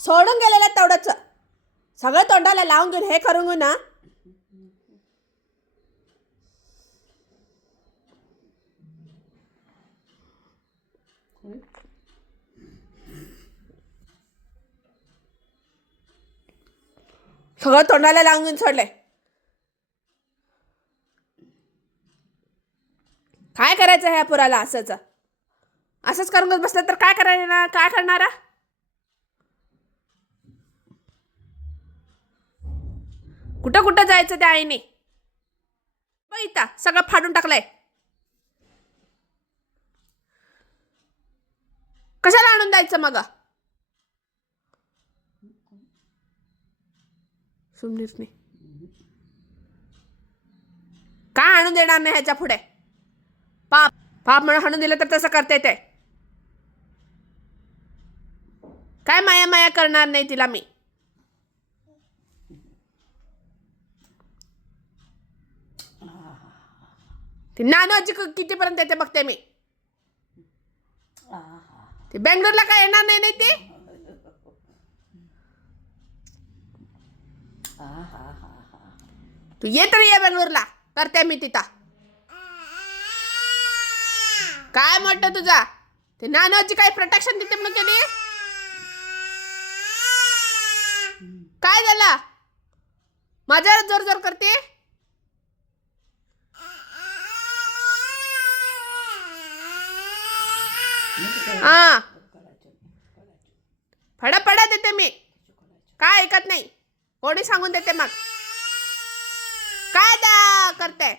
सोडून गेलेलं तेवढंच सगळं तोंडाला लावून घेऊन हे करून घेऊन ना सगळं तोंडाला लावून घेऊन सोडले. काय करायचं ह्या पुराला असंच करून बसलं तर काय करायला काय करणारा. कुठं कुठं जायचं त्या आईने बघिता सगळं फाडून टाकलंय. कशाला आणून द्यायचं मग सुमनीरने काय आणून देणार नाही ह्याच्या पुढे. पाप पाप म्हणून आणून दिलं तर तसं करते ते. काय माया माया करणार नाही तिला मी. ती नानाची कितीपर्यंत येते बघते मी. ती बेंगलोरला काय येणार नाही ती. तू ये तरी ये बेंगलोरला करते मी तिथं. काय म्हटलं तुझा ते नानाची काय प्रोटेक्शन देते म्हणून त्यांनी. काय झालं माझ्यावर जोर जोर करते. हा फडा फडा देते मी. काय ऐकत नाही कोणी सांगून देते मग काय करते.